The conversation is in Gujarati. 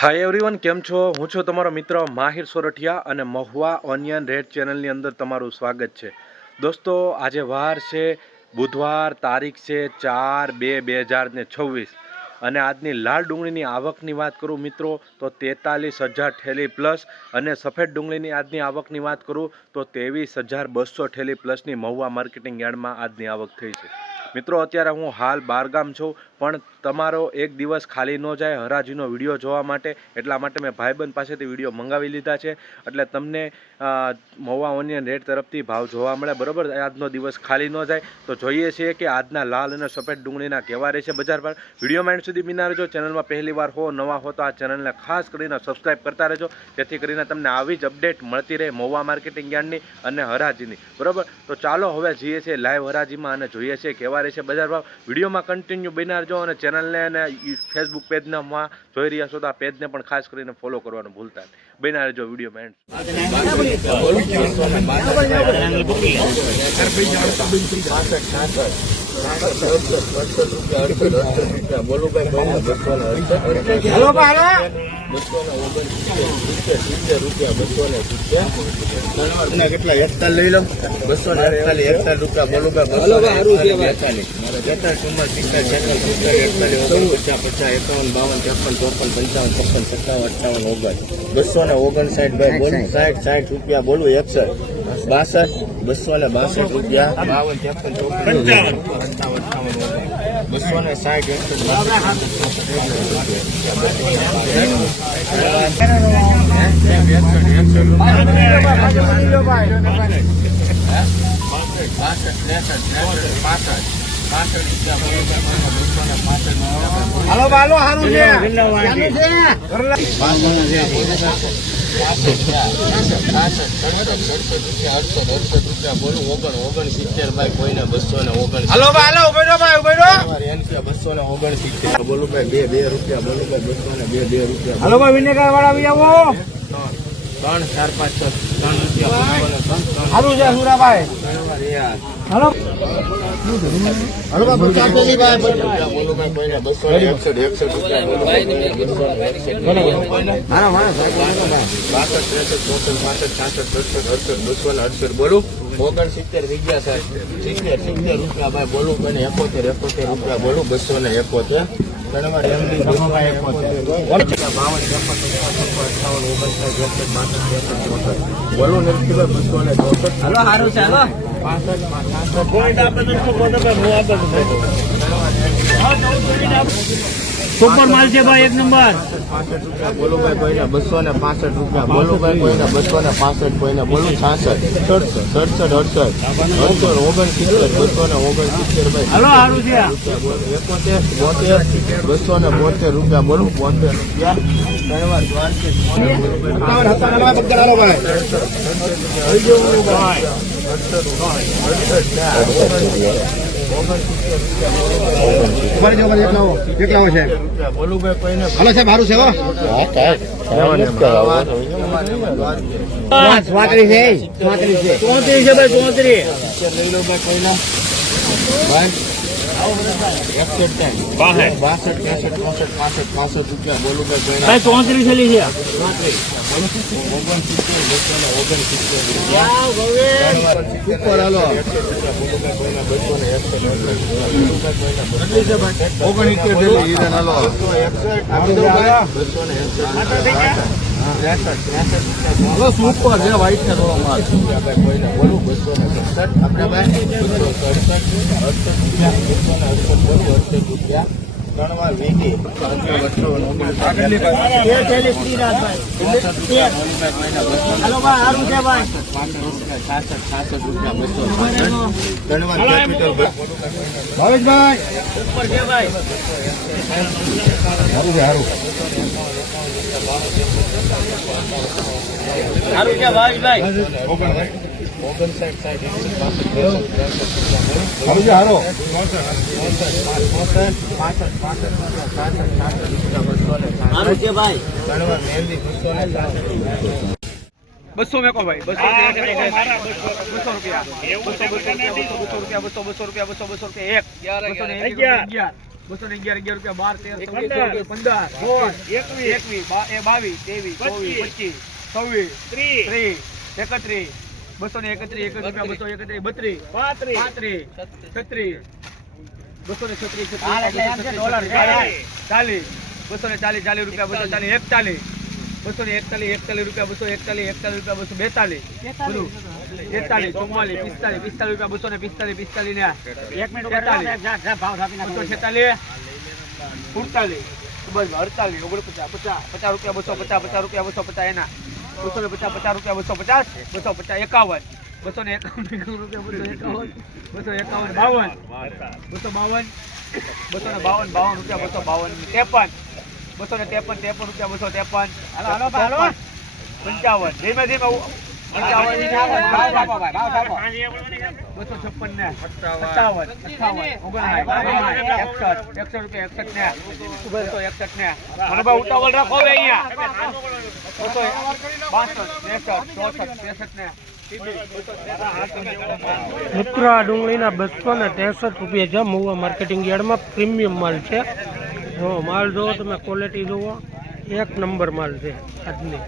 હાય એવરીવન કેમ છો? હું છું તમારો મિત્ર માહિર સોરઠિયા અને મહુવા ઓનિયન રેડ ચેનલની અંદર તમારું સ્વાગત છે. દોસ્તો, આજે વાર છે, બુધવાર તારીખ છે ચાર બે બે હજાર ને છવ્વીસ. અને આજની લાલ ડુંગળીની આવકની વાત કરું મિત્રો, તો તેતાલીસ હજાર ઠેલી પ્લસ અને સફેદ ડુંગળીની આજની આવકની વાત કરું, તો ત્રેવીસ હજાર બસો ઠેલી પ્લસની મહુવા માર્કેટિંગ યાર્ડમાં આજની આવક થઈ છે. મિત્રો, અત્યારે હું હાલ બારગામ છું, પણ તમારો એક દિવસ ખાલી ન જાય હરાજીનો વીડિયો જોવા માટે, એટલા માટે મેં ભાઈબંધ પાસેથી વીડિયો મંગાવી લીધા છે, એટલે તમને મહુવા ઓનિયન રેટ તરફથી ભાવ જોવા મળે, બરાબર? આજનો દિવસ ખાલી ન જાય, તો જોઈએ છીએ કે આજના લાલ અને સફેદ ડુંગળીના કેવા રહેશે બજાર પર. વીડિયો માઇન્ડ સુધી બિના રહેજો. ચેનલમાં પહેલી વાર હો, નવા હો તો આ ચેનલને ખાસ કરીને સબસ્ક્રાઇબ કરતા રહેજો. જેથી કરીને તમને આવી જ અપડેટ મળતી રહે મહુવા માર્કેટિંગ યાર્ડની અને હરાજીની. બરાબર? તો ચાલો હવે જઈએ છીએ લાઈવ હરાજીમાં અને જોઈએ છીએ કેવા રહેશે બજાર ભાવ. વિડીયોમાં કન્ટિન્યુ બિના રહેજો અને ચેનલને અને ફેસબુક પેજનામાં જોઈ રહ્યા છો તો આ પેજને પણ ખાસ કરીને ફોલો કરવાનું ભૂલતા નહીં. બન્યા રહેજો વિડીયોમાં બાળા કેટલા લઈ લો બસો ને એકતાલીસ રૂપિયા બોલુભાઈ બસો બેતાલીસ બેતાલીસ ચુમ્માલીસ એકતાલીસ પચાસ એકાવન બાવન ત્રેપન ચોપન પંચાવન છપ્પન સત્તાવન અઠાવન ઓગણ બસો ને ઓગણસાઠ ભાઈ બોલું, સાઠ સાઠ રૂપિયા બોલું એકસઠ બાસઠ બસો ને બાસઠ રૂપિયા બાવન ત્રેપન ચોપન બસો ને સાઠ એકસઠ હાલો બાલો હારું છે બે બે રૂપિયા બોલું ભાઈ બસો ને બે બે રૂપિયા હલો ભાઈ વિનેગર વાળા આવો. ત્રણ ચાર પાંચ છ ત્રણ સારું છે સુરાભાઈ હલો. બોલું ભાઈ બસો ને એકસઠ એકસઠ રૂપિયા બોલું ભાઈ. બસો ને એકસઠ મારા મારા બાસઠ ત્રેસઠ ચોસઠ પાસઠ છાસઠ સડસઠ અડસઠ બસો અડસઠ બોલું. ઓગણ સિત્તેર વિદ્યા સાહેબ. સિત્તેર સિત્તેર રૂપિયા ભાઈ બોલું. અને એકોતેર એકોતેર રૂપિયા બોલું. બસો ને એકોતેર. એમડી બાવન ઓગણસાઠ એકસઠ બાસઠ ત્રેસઠ ચોસઠ બોલું નથી બસો ને ચોસઠ હલો સારું છે હલો પાસઠ છાસઠ સુપર માલ છે ભાઈ એક નંબર પાસઠ રૂપિયા બોલું ભાઈ કોઈને બસો ને પાસઠ રૂપિયા બોલું ભાઈ કોઈને બસો ને પાસઠ કોઈને બોલું છાસઠ સડસઠ સડસઠ અડસઠ અડસઠ ઓગણસિત્તેર બસો ને ઓગણસિત્તેર ભાઈ હલો સારું છે રૂપિયા એકોતેર બોતેર બસો ને બોતેર રૂપિયા બોલું બોતેર રૂપિયા ત્રણ વાર હલો સાહેબ સારું છે હો. છે ચોત્રીસ છે. ભાઈ ચોત્રીસ લઈ લો ભાઈ ચોત્રીસ. બસો ને સુપર છે વ્હાઈટ ને થોડો માલ આપણે બોલું બસો ને સડસઠ આપણે સડસઠ અડસઠ રૂપિયા બસો ને અડસઠ બોલું અડસઠ રૂપિયા ત્રણ વાર વીંગી હલો ભાઈ સારું છે ભાઈ છાસઠ છાસઠ રૂપિયા બસો છાસઠ ત્રણ વાર કેપિટલ ભાવેશભાઈ. ઉપર છે ભાઈ. સારું છે ભાવેશભાઈ. ઓગણસાઠ સાઠ પાસઠ પાસઠ બસો મેકો ભાઈ બસો બસો રૂપિયા. બસો બસો રૂપિયા બસો બસો રૂપિયા બસો બસો રૂપિયા એક. બસો ને અગિયાર. અગિયાર બસો ને અગિયાર અગિયાર રૂપિયા બાર તેર ચૌદ પંદર. સોળ એકવીસ. એકવીસ બા- એ બાવીસ ત્રેવીસ ચોવીસ પચીસ છવ્વીસ ત્રીસ એકત્રીસ. બસો ને એકત્રીસ એકત્રીસ રૂપિયા બસો એકત્રીસ બત્રીસ. પાંત્રીસ. છત્રીસ. બસો ને છત્રીસ. ચાલીસ બસો ને ચાલીસ ચાલીસ રૂપિયા બસો ચાલીસ એકતાલીસ. બસો ને એકતાલીસ એકતાલીસ રૂપિયા બસો એકતાલીસ એકતાલીસ રૂપિયા બસો બેતાલીસ. બધું તેતાલીસ ચુમ્માલીસ પિસ્તાલીસ પિસ્તાલીસ રૂપિયા બસો ને પિસ્તાલીસ પિસ્તાલીસ ને એક મિનિટ બસો છેતાલીસ. સુડતાલીસ. બસ અડતાલીસ ઓગણપચાસ પચાસ પચાસ રૂપિયા બસો પચાસ પચાસ રૂપિયા બસો પચાસ એના. બસો ને પચાસ પચાસ રૂપિયા બસો પચાસ બસો પચાસ એકાવન. બસો ને એકાવન રૂપિયા બસો એકાવન બસો એકાવન બાવન. બસો બાવન બસો ને બાવન બાવન રૂપિયા બસો બાવન ત્રેપન. બસો ને ત્રેપન ત્રેપન રૂપિયા બસો ત્રેપન. પંચાવન. ધીમે ધીમે બસો છપ્પન ને સત્તાવન બસો ને ત્રેસઠ ડુંગળીના બસો ને ત્રેસઠ રૂપિયા છે. મહુવા માર્કેટિંગ યાર્ડમાં પ્રીમિયમ માલ છે. જો માલ જોવો તમે ક્વોલિટી જોવો, એક નંબર માલ છે આજની.